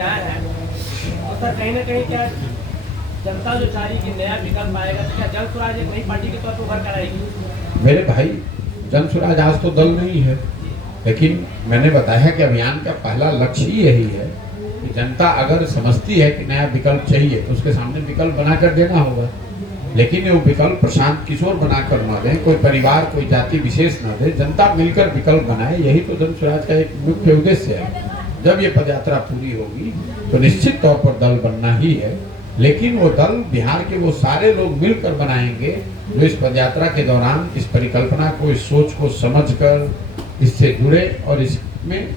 है तो सर कहीं ना कहीं क्या जनता जो चाह रही कि नया विकल्प आएगा तो क्या जन स्वराज एक नई पार्टी के तौर पर उभर कर आएगी? मेरे भाई, जन स्वराज आज तो दल नहीं है, लेकिन मैंने बताया कि अभियान का पहला लक्ष्य ही यही है कि जनता अगर समझती है कि नया विकल्प चाहिए तो उसके सामने विकल्प बनाकर देना होगा। लेकिन वो विकल्प प्रशांत किशोर बनाकर न दे, कोई परिवार कोई जाति विशेष न दे, जनता मिलकर विकल्प बनाए। यही तो जन स्वराज का एक मुख्य उद्देश्य है। जब ये पदयात्रा पूरी होगी तो निश्चित तौर पर दल बनना ही है, लेकिन वो दल बिहार के वो सारे लोग मिलकर बनाएंगे जो इस पदयात्रा के दौरान इस परिकल्पना को, इस सोच को समझकर इससे जुड़े और इसमें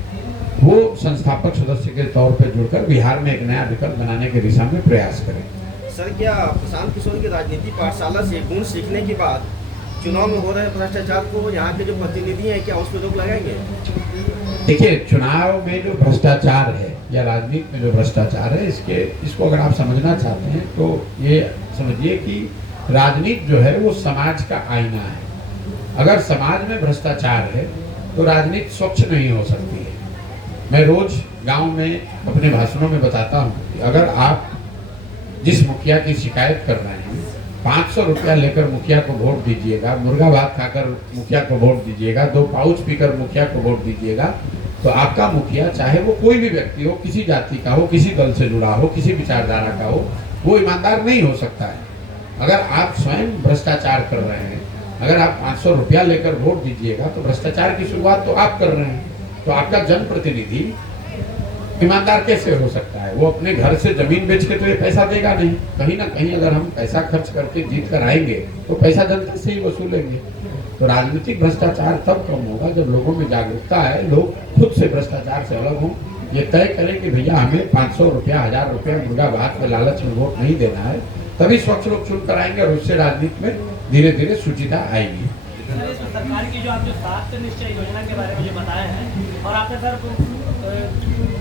वो संस्थापक सदस्य के तौर पर जुड़कर बिहार में एक नया विकल्प बनाने की दिशा में प्रयास करें। सर, क्या प्रशांत किशोर की राजनीति पाठशाला से गुण सीखने के बाद चुनाव में हो रहे भ्रष्टाचार को यहाँ के जो प्रतिनिधि हैं क्या उस पर रोक लगाएंगे? देखिए, चुनाव में जो भ्रष्टाचार है या राजनीति में जो भ्रष्टाचार है, इसको अगर आप समझना चाहते हैं तो ये समझिए कि राजनीति जो है वो समाज का आईना है। अगर समाज में भ्रष्टाचार है तो राजनीति स्वच्छ नहीं हो सकती है। मैं रोज गांव में अपने भाषणों में बताता हूँ कि अगर आप जिस मुखिया की शिकायत कर रहे हैं 500 रुपया लेकर मुखिया को वोट दीजिएगा, मुर्गा भात खाकर मुखिया को वोट दीजिएगा, 2 पाउच पीकर मुखिया को वोट दीजिएगा, तो आपका मुखिया चाहे वो कोई भी व्यक्ति हो, किसी जाति का हो, किसी दल से जुड़ा हो, किसी विचारधारा का हो, वो ईमानदार नहीं हो सकता है। अगर आप स्वयं भ्रष्टाचार कर रहे हैं, अगर आप 500 रुपया लेकर वोट दीजिएगा तो भ्रष्टाचार की शुरुआत तो आप कर रहे हैं। तो आपका जनप्रतिनिधि ईमानदार कैसे हो सकता है? वो अपने घर से जमीन बेच के तो ये पैसा देगा नहीं। कहीं ना कहीं अगर हम पैसा खर्च करके जीत कर आएंगे तो पैसा जनता से ही वसूलेंगे। तो राजनीतिक भ्रष्टाचार तब कम होगा जब लोगों में जागरूकता है, लोग खुद से भ्रष्टाचार से अलग हों, ये तय करें कि भैया हमें 500 रुपया, 1000 रुपया मुर्गा भात में लालच में वोट नहीं देना है, तभी स्वच्छ लोग चुन कर आएंगे और उससे राजनीति में धीरे धीरे शुचिता आएगी। सरकार की जो आप जो 7 निश्चय योजना के बारे में जो बताया है, और आपने सर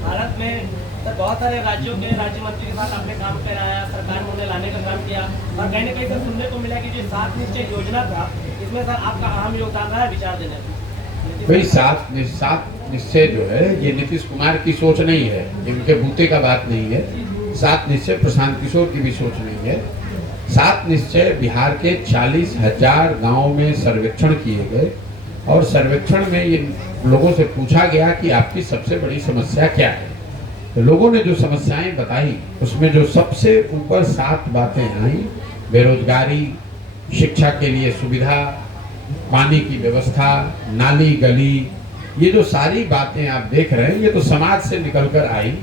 भारत में सर बहुत सारे राज्यों के राज्य मंत्री के साथ आपने काम कराया, सरकार में उन्हें लाने का काम किया, और कहीं ना कहीं सर सुनने को मिला कि जो 7 निश्चय योजना था इसमें सर आपका अहम योगदान रहा है विचार देने में। भाई 7 निश्चय जो है ये नीतीश कुमार की सोच नहीं है, इनके बूते का बात नहीं है। 7 निश्चय प्रशांत किशोर की भी सोच नहीं है। 7 निश्चय बिहार के 40,000 गाँव में सर्वेक्षण किए गए और सर्वेक्षण में ये लोगों से पूछा गया कि आपकी सबसे बड़ी समस्या क्या है। तो लोगों ने जो समस्याएं बताई उसमें जो सबसे ऊपर 7 बातें आई, बेरोजगारी, शिक्षा के लिए सुविधा, पानी की व्यवस्था, नाली गली, ये जो सारी बातें आप देख रहे हैं ये तो समाज से निकलकर आई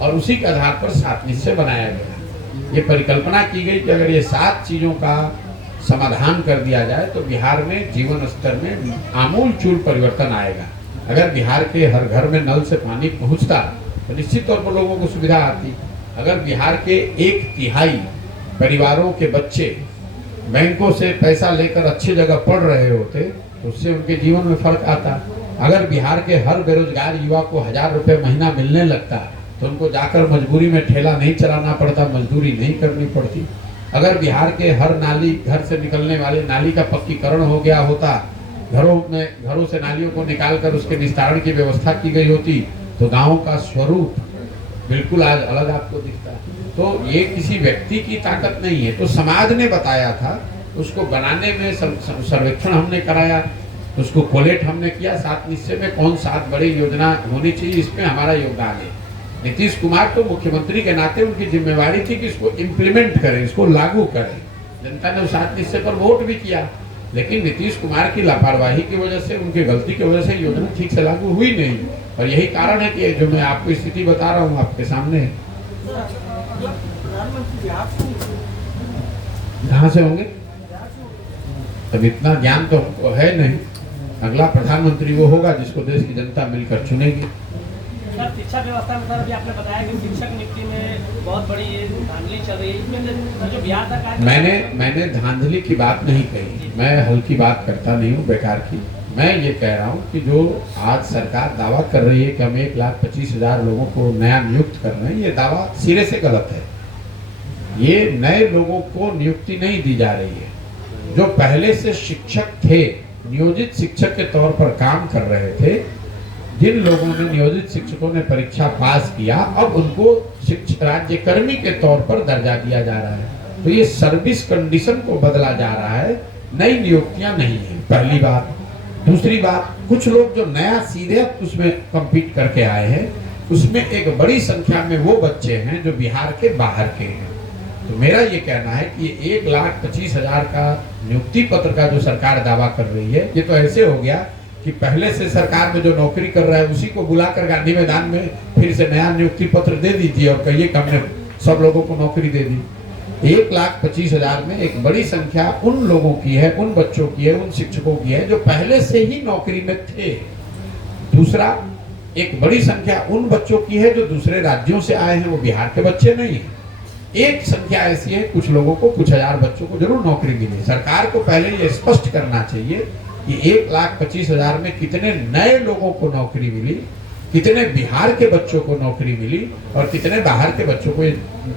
और उसी के आधार पर 7 निश्चय बनाया गया। ये परिकल्पना की गई कि अगर ये 7 चीजों का समाधान कर दिया जाए तो बिहार में जीवन स्तर में आमूल चूल परिवर्तन आएगा। अगर बिहार के हर घर में नल से पानी पहुंचता तो निश्चित तौर पर लोगों को सुविधा आती। अगर बिहार के 1/3 परिवारों के बच्चे बैंकों से पैसा लेकर अच्छी जगह पढ़ रहे होते तो उससे उनके जीवन में फर्क आता। अगर बिहार के हर बेरोजगार युवा को 1000 रुपये महीना मिलने लगता तो उनको जाकर मजबूरी में ठेला नहीं चलाना पड़ता, मजदूरी नहीं करनी पड़ती। अगर बिहार के हर नाली, घर से निकलने वाले नाली का पक्कीकरण हो गया होता, घरों से नालियों को निकालकर उसके निस्तारण की व्यवस्था की गई होती तो गांव का स्वरूप बिल्कुल आज अलग आपको दिखता। तो ये किसी व्यक्ति की ताकत नहीं है, तो समाज ने बताया था, उसको बनाने में सर्वेक्षण हमने कराया, उसको कोलेट हमने किया। 7 निश्चय में कौन 7 बड़ी योजना होनी चाहिए, इसमें हमारा योगदान है। नीतीश कुमार तो मुख्यमंत्री के नाते उनकी जिम्मेवारी थी कि इसको इम्प्लीमेंट करें, इसको लागू करें। जनता ने 7 निश्चय पर वोट भी किया, लेकिन नीतीश कुमार की लापरवाही की वजह से, उनकी गलती की वजह से योजना ठीक से लागू हुई नहीं। और यही कारण है कि जो मैं आपको स्थिति बता रहा हूँ आपके सामने है। कहाँ से होंगे? तब इतना ज्ञान तो हमको है नहीं। अगला प्रधानमंत्री वो होगा जिसको देश की जनता मिलकर चुनेगी। सर शिक्षा व्यवस्था में सर अभी आपने बताया कि शिक्षक नियुक्ति में बहुत बड़ी धांधली चल रही है, इसमें जो बिहार सरकार मैंने धांधली की बात नहीं कही, मैं हल्की बात करता नहीं हूँ बेकार की। मैं ये कह रहा हूँ कि जो आज सरकार दावा कर रही है कि हम 1,25,000 लोगों को नया नियुक्त कर रहे हैं, ये दावा सिरे से गलत है। ये नए लोगों को नियुक्ति नहीं दी जा रही है। जो पहले से शिक्षक थे, नियोजित शिक्षक के तौर पर काम कर रहे थे, जिन लोगों ने नियोजित शिक्षकों ने परीक्षा पास किया, अब उनको राज्य कर्मी के तौर पर दर्जा दिया जा रहा है। तो ये सर्विस कंडीशन को बदला जा रहा है, नई नियुक्तियां नहीं है, पहली बात। दूसरी बात, कुछ लोग जो नया सीधे उसमें कम्पीट करके आए हैं, उसमें एक बड़ी संख्या में वो बच्चे हैं जो बिहार के बाहर के हैं। तो मेरा ये कहना है कि 1,25,000 का नियुक्ति पत्र का जो सरकार दावा कर रही है, ये तो ऐसे हो गया कि पहले से सरकार में जो नौकरी कर रहा है उसी को बुलाकर गांधी मैदान में फिर से नया नियुक्ति पत्र दे दीजिए और कहिए कि हमने सब लोगों को नौकरी दे दी। 1,25,000 में एक बड़ी संख्या उन लोगों की है, उन बच्चों की है, उन शिक्षकों की है जो पहले से ही नौकरी में थे। दूसरा, एक बड़ी संख्या उन बच्चों की है जो दूसरे राज्यों से आए हैं, वो बिहार के बच्चे नहीं है। एक संख्या ऐसी है, कुछ लोगों को, कुछ हजार बच्चों को जरूर नौकरी मिली। सरकार को पहले ये स्पष्ट करना चाहिए कि 1,25,000 में कितने नए लोगों को नौकरी मिली, कितने बिहार के बच्चों को नौकरी मिली और कितने बाहर के बच्चों को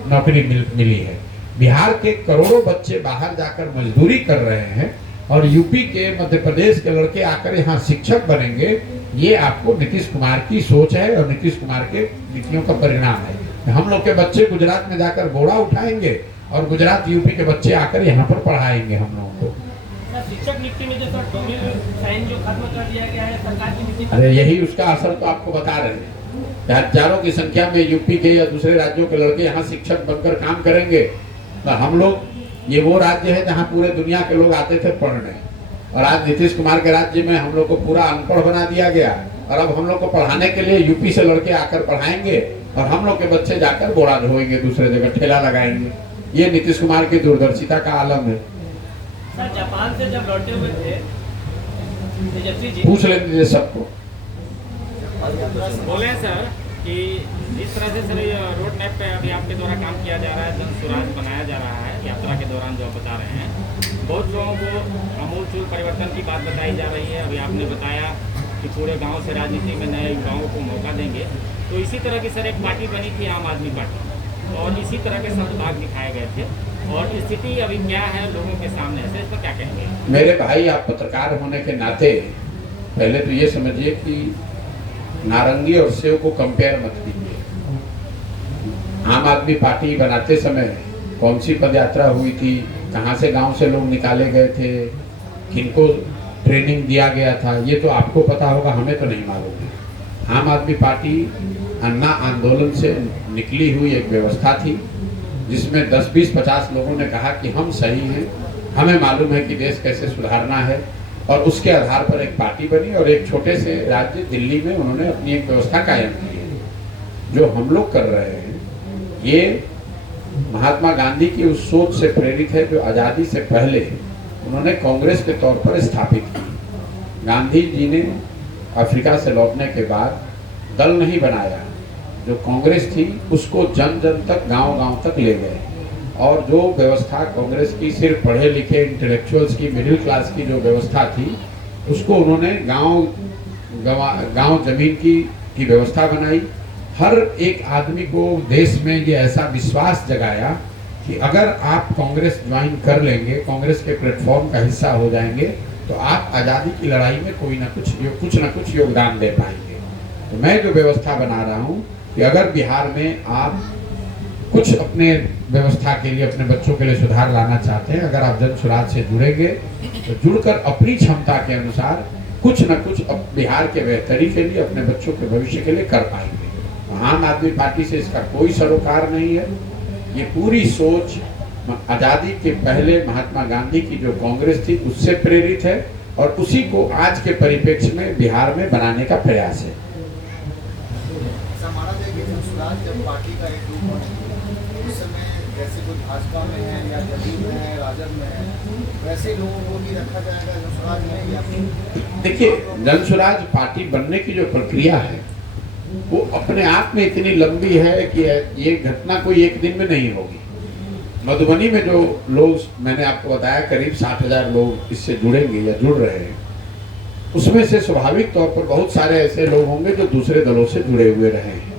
नौकरी मिली है। बिहार के करोड़ों बच्चे बाहर जाकर मजदूरी कर रहे हैं और यूपी के, मध्य प्रदेश के लड़के आकर यहाँ शिक्षक बनेंगे। ये आपको नीतीश कुमार की सोच है और नीतीश कुमार के नीतियों का परिणाम है। हम लोग के बच्चे गुजरात में जाकर बोरा उठाएंगे और गुजरात यूपी के बच्चे आकर यहाँ पर पढ़ाएंगे हम लोगों को। शिक्षक नियुक्ति में जो सर डोमिल साइन जो खत्म कर दिया गया है सरकार की नीति, अरे यही उसका असर तो आपको बता रहे हैं। हजारों की संख्या में यूपी के या दूसरे राज्यों के लड़के यहाँ शिक्षक बनकर काम करेंगे। तो हम लोग, ये वो राज्य है जहाँ पूरे दुनिया के लोग आते थे पढ़ने, और आज नीतीश कुमार के राज्य में हम लोग को पूरा अनपढ़ बना दिया गया। और अब हम लोग को पढ़ाने के लिए यूपी से लड़के आकर पढ़ाएंगे और हम लोग के बच्चे जाकर बोरा ढोएंगे, दूसरे जगह ठेला लगाएंगे। ये नीतीश कुमार की दूरदर्शिता का आलम है। सर, जापान से जब लौटे हुए थे तेजस्वी जी, पूछ लेंगे सबको। बोले सर कि जिस तरह से सर ये रोड मैप पे अभी आपके द्वारा काम किया जा रहा है, जन सुराज बनाया जा रहा है, यात्रा के दौरान जो आप बता रहे हैं, बहुत लोगों को आमूलचूल परिवर्तन की बात बताई जा रही है। अभी आपने बताया कि पूरे गांव से राजनीति में नए युवाओं को मौका देंगे। तो इसी तरह की सर एक पार्टी बनी थी आम आदमी पार्टी, और इसी तरह के संभाग दिखाए गए थे, और स्थिति अभी क्या है लोगों के सामने से, इस पर क्या कहेंगे? मेरे भाई, आप पत्रकार होने के नाते पहले तो ये समझिए कि नारंगी और सेव को कंपेयर मत कीजिए। आम आदमी पार्टी बनाते समय कौन सी पदयात्रा हुई थी, कहाँ से गांव से लोग निकाले गए थे, किनको ट्रेनिंग दिया गया था, ये तो आपको पता होगा, हमें तो नहीं मालूम है। आम आदमी पार्टी अन्ना आंदोलन से निकली हुई एक व्यवस्था थी जिसमें 10, 20, 50 लोगों ने कहा कि हम सही हैं, हमें मालूम है कि देश कैसे सुधारना है, और उसके आधार पर एक पार्टी बनी और एक छोटे से राज्य दिल्ली में उन्होंने अपनी एक व्यवस्था कायम की है। जो हम लोग कर रहे हैं ये महात्मा गांधी की उस सोच से प्रेरित है जो आज़ादी से पहले उन्होंने कांग्रेस के तौर पर स्थापित की। गांधी जी ने अफ्रीका से लौटने के बाद दल नहीं बनाया, जो कांग्रेस थी उसको जन जन तक, गांव-गांव तक ले गए, और जो व्यवस्था कांग्रेस की सिर्फ पढ़े लिखे इंटेलेक्चुअल्स की, मिडिल क्लास की जो व्यवस्था थी, उसको उन्होंने गांव जमीन की व्यवस्था बनाई। हर एक आदमी को देश में ये ऐसा विश्वास जगाया कि अगर आप कांग्रेस ज्वाइन कर लेंगे, कांग्रेस के प्लेटफॉर्म का हिस्सा हो जाएंगे, तो आप आज़ादी की लड़ाई में कुछ ना कुछ योगदान दे पाएंगे। तो मैं जो व्यवस्था बना रहा हूँ कि अगर बिहार में आप कुछ अपने व्यवस्था के लिए, अपने बच्चों के लिए सुधार लाना चाहते हैं, अगर आप जन सुराज से जुड़ेंगे तो जुड़कर अपनी क्षमता के अनुसार कुछ न कुछ बिहार के बेहतरी के लिए, अपने बच्चों के भविष्य के लिए कर पाएंगे। आम आदमी पार्टी से इसका कोई सरोकार नहीं है। ये पूरी सोच आज़ादी के पहले महात्मा गांधी की जो कांग्रेस थी उससे प्रेरित है, और उसी को आज के परिप्रेक्ष्य में बिहार में बनाने का प्रयास है। जब पार्टी का एक रूप है, उस समय जैसे कोई भाजपा में है या जदयू में है, राजद में है, वैसे लोगों को भी रखा जाएगा जनसुराज में? या देखिए, जनसुराज पार्टी बनने की जो प्रक्रिया है वो अपने आप में इतनी लंबी है कि ये घटना कोई एक दिन में नहीं होगी। मधुबनी में जो लोग, मैंने आपको बताया, करीब 60,000 लोग इससे जुड़ेंगे या जुड़ रहे हैं, उसमें से स्वाभाविक तौर पर बहुत सारे ऐसे लोग होंगे जो दूसरे दलों से जुड़े हुए रहे हैं।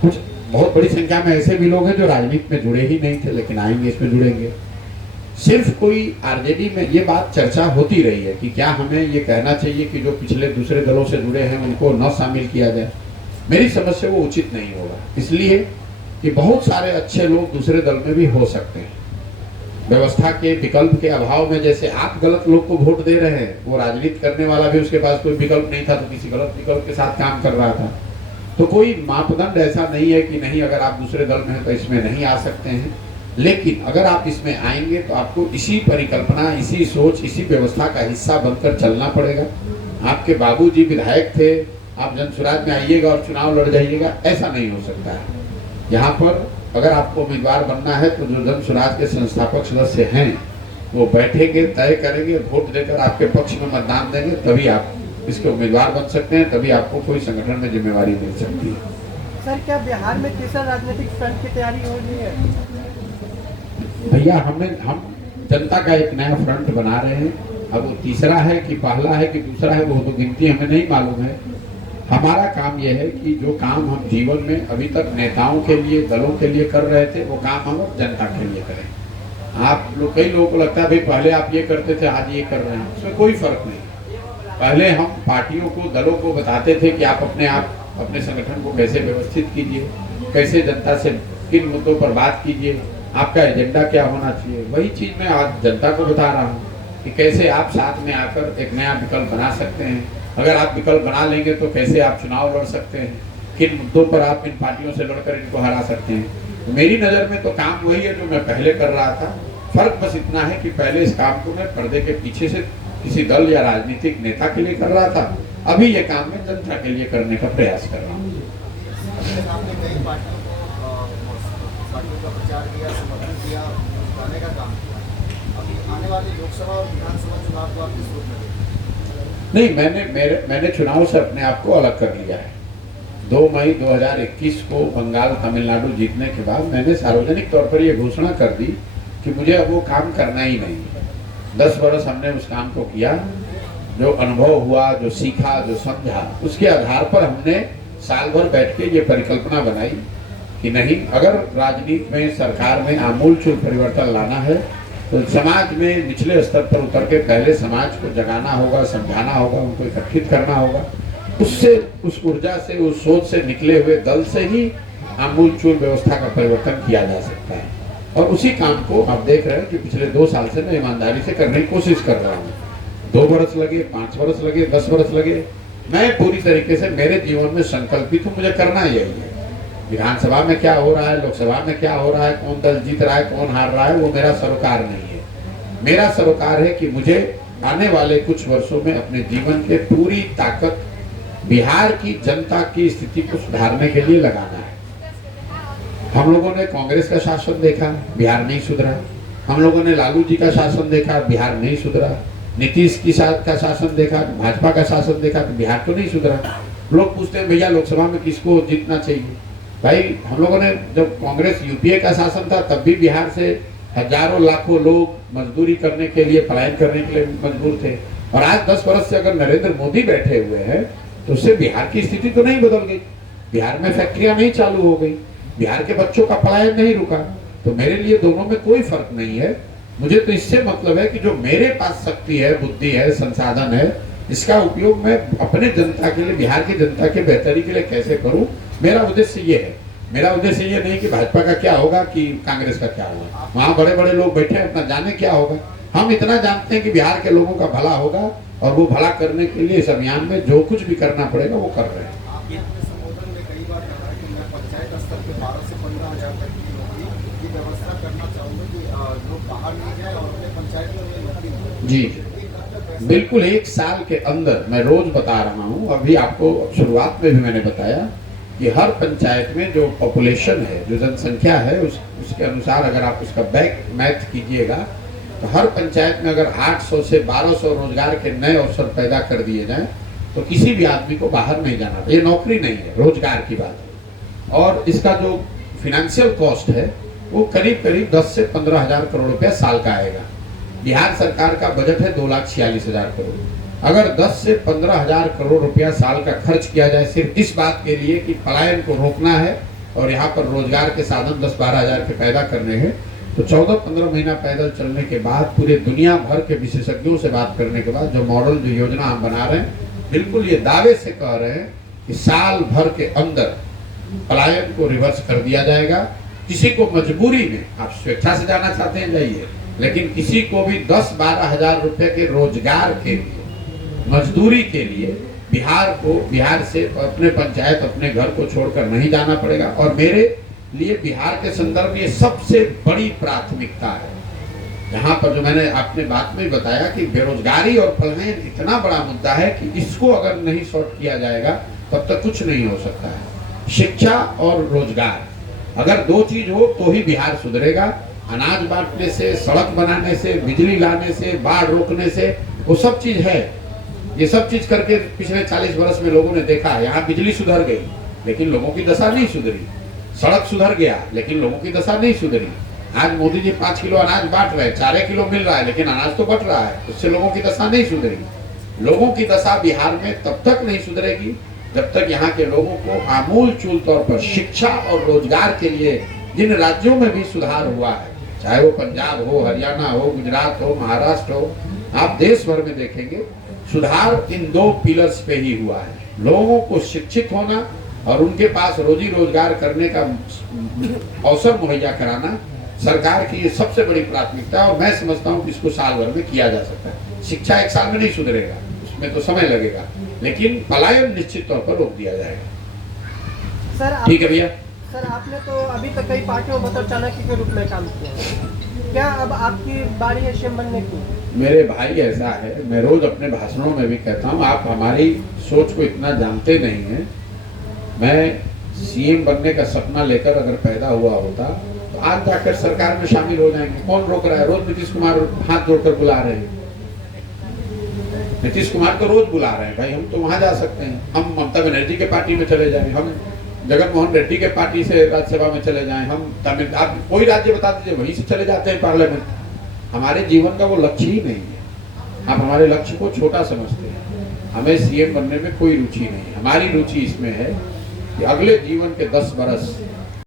कुछ बहुत बड़ी संख्या में ऐसे भी लोग हैं जो राजनीति में जुड़े ही नहीं थे लेकिन आएंगे, इसमें जुड़ेंगे। सिर्फ कोई आरजेडी में ये बात चर्चा होती रही है कि क्या हमें ये कहना चाहिए कि जो पिछले दूसरे दलों से जुड़े हैं उनको न शामिल किया जाए। मेरी समझ से वो उचित नहीं होगा, इसलिए कि बहुत सारे अच्छे लोग दूसरे दल में भी हो सकते हैं। व्यवस्था के विकल्प के अभाव में जैसे आप गलत लोग को वोट दे रहे हैं, वो राजनीति करने वाला भी उसके पास कोई विकल्प नहीं था तो किसी गलत विकल्प के साथ काम कर रहा था। तो कोई मापदंड ऐसा नहीं है कि नहीं अगर आप दूसरे दल में हैं तो इसमें नहीं आ सकते हैं, लेकिन अगर आप इसमें आएंगे तो आपको इसी परिकल्पना, इसी सोच, इसी व्यवस्था का हिस्सा बनकर चलना पड़ेगा। आपके बाबूजी विधायक थे, आप जनसुराज में आइएगा और चुनाव लड़ जाइएगा, ऐसा नहीं हो सकता है। यहाँ पर अगर आपको उम्मीदवार बनना है तो जो जनसुराज के संस्थापक सदस्य हैं वो बैठेंगे, तय करेंगे, वोट देकर आपके पक्ष में मतदान देंगे, तभी आप इसके उम्मीदवार बन सकते हैं, तभी आपको कोई संगठन में जिम्मेवारी मिल सकती है। सर, क्या बिहार में तीसरा राजनीतिक फ्रंट की तैयारी हो रही है? भैया हम जनता का एक नया फ्रंट बना रहे हैं। अब वो तीसरा है कि पहला है कि दूसरा है, वो तो गिनती हमें नहीं मालूम है। हमारा काम यह है कि जो काम हम जीवन में अभी तक नेताओं के लिए, दलों के लिए कर रहे थे, वो काम हम जनता के लिए करें। आप लोग, कई लोगों को लगता है भाई पहले आप ये करते थे, आज ये कर रहे हैं, उसमें कोई फर्क नहीं। पहले हम पार्टियों को, दलों को बताते थे कि आप अपने संगठन को कैसे व्यवस्थित कीजिए, कैसे जनता से किन मुद्दों पर बात कीजिए, आपका एजेंडा क्या होना चाहिए। वही चीज मैं आज जनता को बता रहा हूँ कि कैसे आप साथ में आकर एक नया विकल्प बना सकते हैं। अगर आप विकल्प बना लेंगे तो कैसे आप चुनाव लड़ सकते हैं, किन मुद्दों पर आप इन पार्टियों से लड़कर इनको हरा सकते हैं। तो मेरी नज़र में तो काम वही है जो मैं पहले कर रहा था। फर्क बस इतना है कि पहले इस काम को मैं पर्दे के पीछे से किसी दल या राजनीतिक नेता के लिए कर रहा था, अभी ये काम मैं जनता के लिए करने का प्रयास कर रहा हूँ। आपने कई पार्टियों का प्रचार किया, समर्थन किया, जिताने का काम किया। अभी आने वाले लोकसभा और विधानसभा चुनाव को आप किस रूप में देखते हैं? नहीं, मैंने चुनाव से अपने आप को अलग कर लिया है। 2 मई 2021 को बंगाल, तमिलनाडु जीतने के बाद मैंने सार्वजनिक तौर पर यह घोषणा कर दी कि मुझे अब वो काम करना ही नहीं। 10 वर्ष हमने उस काम को किया, जो अनुभव हुआ, जो सीखा, जो समझा, उसके आधार पर हमने साल भर बैठ के ये परिकल्पना बनाई कि नहीं, अगर राजनीति में, सरकार में आमूलचूल परिवर्तन लाना है तो समाज में निचले स्तर पर उतर के पहले समाज को जगाना होगा, समझाना होगा, उनको इकट्ठित करना होगा। उससे, उस ऊर्जा से, उस सोच से निकले हुए दल से ही आमूलचूल व्यवस्था का परिवर्तन किया जा सकता है। और उसी काम को आप देख रहे हैं कि पिछले 2 साल से मैं ईमानदारी से करने की कोशिश कर रहा हूँ। 2 वर्ष लगे, 5 वर्ष लगे, 10 वर्ष लगे, मैं पूरी तरीके से मेरे जीवन में संकल्पित हूँ, मुझे करना यही है। विधानसभा में क्या हो रहा है, लोकसभा में क्या हो रहा है, कौन दल जीत रहा है, कौन हार रहा है, वो मेरा सरोकार नहीं है। मेरा सरोकार है कि मुझे आने वाले कुछ वर्षों में अपने जीवन के पूरी ताकत बिहार की जनता की स्थिति को सुधारने के लिए लगाना है। हम लोगों ने कांग्रेस का शासन देखा, बिहार नहीं सुधरा। हम लोगों ने लालू जी का शासन देखा, बिहार नहीं सुधरा। नीतीश का शासन देखा, भाजपा का शासन देखा, तो बिहार तो नहीं सुधरा। लोग पूछते हैं भैया लोकसभा में किसको जीतना चाहिए। भाई हम लोगों ने, जब कांग्रेस यूपीए का शासन था तब भी बिहार से हजारों लाखों लोग मजदूरी करने के लिए, पलायन करने के लिए मजबूर थे। और आज 10 वर्ष से अगर नरेंद्र मोदी बैठे हुए हैं तो उससे बिहार की स्थिति तो नहीं बदल गई। बिहार में फैक्ट्रियां नहीं चालू हो गई, बिहार के बच्चों का पलायन नहीं रुका। तो मेरे लिए दोनों में कोई फर्क नहीं है। मुझे तो इससे मतलब है कि जो मेरे पास शक्ति है, बुद्धि है, संसाधन है, इसका उपयोग मैं अपने जनता के लिए, बिहार की जनता के बेहतरी के लिए कैसे करूं, मेरा उद्देश्य ये है। मेरा उद्देश्य ये नहीं कि भाजपा का क्या होगा कि कांग्रेस का क्या होगा। वहाँ बड़े बड़े लोग बैठे हैं, अपना जाने क्या होगा। हम इतना जानते हैं कि बिहार के लोगों का भला होगा, और वो भला करने के लिए इस अभियान में जो कुछ भी करना पड़ेगा वो कर रहे हैं। आपने अपने संबोधन में कई बार कहा कि मैं पंचायत स्तर पे 12 से 15 हज़ार तक की नौकरी की व्यवस्था करना चाहूँगा कि लोग बाहर नहीं जाए और अपने पंचायत में नौकरी मिले। जी बिल्कुल, 1 साल के अंदर मैं रोज बता रहा हूँ। अभी आपको शुरुआत में भी मैंने बताया कि हर पंचायत में जो पॉपुलेशन है, जो जनसंख्या है, उसके अनुसार अगर आप उसका बैक मैथ कीजिएगा तो हर पंचायत में अगर 800 से 1200 रोजगार के नए अवसर पैदा कर दिए जाएं तो किसी भी आदमी को बाहर नहीं जाना। ये नौकरी नहीं है, रोजगार की बात है। और इसका जो फिनेंशियल कॉस्ट है वो करीब करीब 10 से 15 हज़ार करोड़ रुपया साल का आएगा। बिहार सरकार का बजट है 2,46,000 करोड़। अगर 10 से 15 हज़ार करोड़ रुपया साल का खर्च किया जाए सिर्फ इस बात के लिए कि पलायन को रोकना है और यहाँ पर रोजगार के साधन 10-12 हज़ार के पैदा करने हैं, तो 14-15 महीना पैदल चलने के बाद, पूरे दुनिया भर के विशेषज्ञों से बात करने के बाद जो मॉडल, जो योजना हम बना रहे हैं, बिल्कुल ये दावे से कह रहे हैं कि साल भर के अंदर पलायन को रिवर्स कर दिया जाएगा। किसी को मजबूरी में, आप स्वेच्छा से जाना चाहते हैं जाइए, लेकिन किसी को भी 10-12 हजार रुपए के रोजगार के लिए, मजदूरी के लिए बिहार से अपने पंचायत, अपने घर को छोड़कर नहीं जाना पड़ेगा। और मेरे लिए बिहार के संदर्भ में ये सबसे बड़ी प्राथमिकता है। यहाँ पर जो मैंने आपने बात में बताया कि बेरोजगारी और पलायन इतना बड़ा मुद्दा है कि इसको अगर नहीं सॉर्ट किया जाएगा तब तक कुछ नहीं हो सकता है। शिक्षा और रोजगार, अगर दो चीज हो तो ही बिहार सुधरेगा। अनाज बांटने से, सड़क बनाने से, बिजली लाने से, बाढ़ रोकने से, वो सब चीज है। ये सब चीज करके पिछले 40 वर्ष में लोगों ने देखा, यहाँ बिजली सुधर गई लेकिन लोगों की दशा नहीं सुधरी, सड़क सुधर गया लेकिन लोगों की दशा नहीं सुधरी। आज मोदी जी 5 किलो अनाज बांट रहे हैं, 4 किलो मिल रहा है, लेकिन अनाज तो बट रहा है, उससे लोगों की दशा नहीं सुधरी। लोगों की दशा बिहार में तब तक नहीं सुधरेगी जब तक यहाँ के लोगों को आमूल चूल तौर पर शिक्षा और रोजगार के लिए जिन राज्यों में भी सुधार हुआ है, चाहे वो पंजाब हो, हरियाणा हो, गुजरात हो, महाराष्ट्र हो, आप देश भर में देखेंगे सुधार इन 2 पिलर्स पे ही हुआ है। लोगों को शिक्षित होना और उनके पास रोजी रोजगार करने का अवसर मुहैया कराना सरकार की सबसे बड़ी प्राथमिकता है। और मैं समझता हूँ कि इसको साल भर में किया जा सकता है। शिक्षा 1 साल में नहीं सुधरेगा, उसमें तो समय लगेगा, लेकिन पलायन निश्चित तौर पर रोक दिया जाएगा। सर ठीक है भैया। सर, आपने तो अभी तक कई पार्टियों में बतौर चाणक्य के रूप में काम किया है, क्या अब आपकी बारी है सीएम बनने की? मेरे भाई ऐसा है, मैं रोज अपने भाषणों में भी कहता हूँ, आप हमारी सोच को इतना जानते नहीं हैं। मैं सीएम बनने का सपना लेकर अगर पैदा हुआ होता तो आज जाकर सरकार में शामिल हो जाएंगे। कौन रोक रहा है? रोज नीतीश कुमार हाथ जोड़कर बुला रहे हैं, नीतीश कुमार को रोज बुला रहे हैं। भाई हम तो वहां जा सकते हैं, हम ममता बनर्जी के पार्टी में चले जाएं, हम जगन मोहन रेड्डी के पार्टी से राज्यसभा में चले जाएं, हम तमिल, आप कोई राज्य बता दीजिए, वहीं से चले जाते हैं पार्लियामेंट। हमारे जीवन का वो लक्ष्य ही नहीं है। आप हमारे लक्ष्य को छोटा समझते हैं। हमें सीएम बनने में कोई रुचि नहीं है। हमारी रुचि इसमें है कि अगले जीवन के 10 बरस